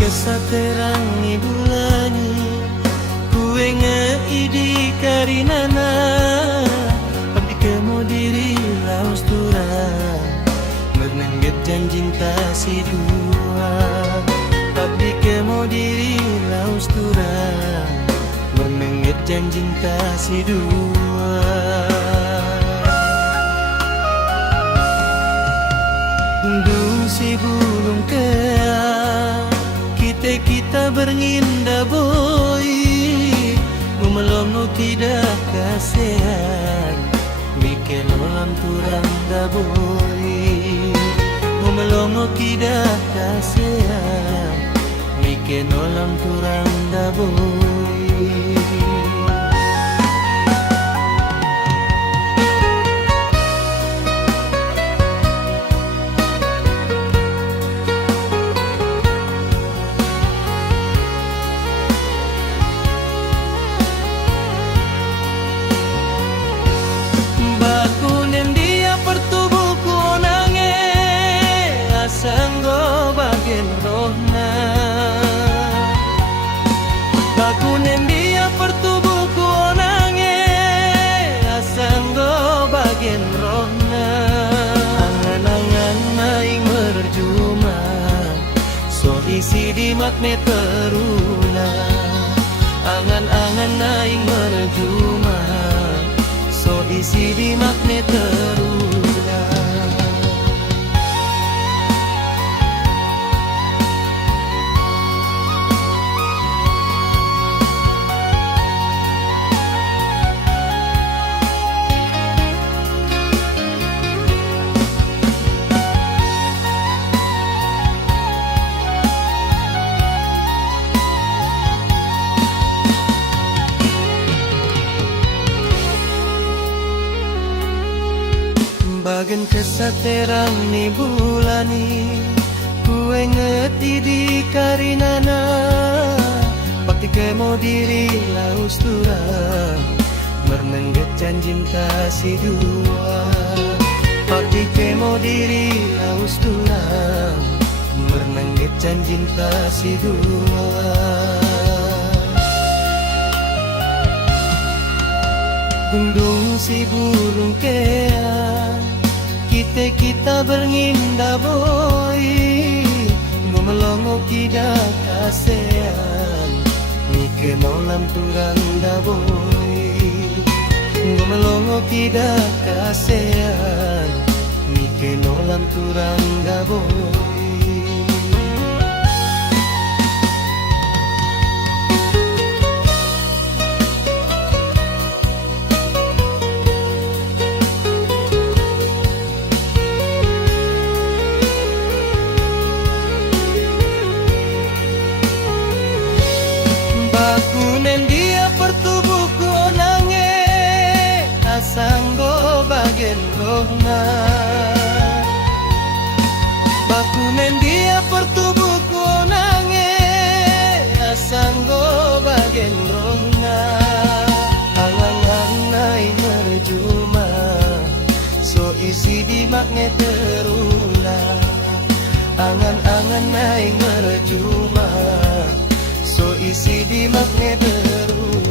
kesaterangi bulanyi kue ngeidi karinana pabdi kemo diri laus turang menengget janjin kasih dua pabdi kemo diri laus turang menengget janjin kasih dua. Dung si bulung kea kita berindah boy memelom no tidak kasihan mikir olam turang da boy memelom no tidak kasihan mikir olam turang da boy. Sanggo bagian rohna bakunen dia pertubuhku onange sanggo bagian rohna angan-angan naing merjuma so isi di magnet terulang angan-angan naing merjuma so isi di magnet terulang. Bagian kesaterang ni bulani kue ngeti di karinana bakti kemo diri laus turang menengget janjin kasih dua bakti kemo diri laus turang menengget janjin kasih dua. Gendung si burung kea kita berindah boy memelongo tidak kasihan mikir olam turang da boy memelongo tidak kasihan mikir olam turang da boy. Bakunen dia pertubuhku onange asanggo bagian rohna bakunen dia pertubuhku onange asanggo bagian rohna angan-angai merjuma so isi di magnet terulang angan-angan naik merjuma so isi di magnet terulang.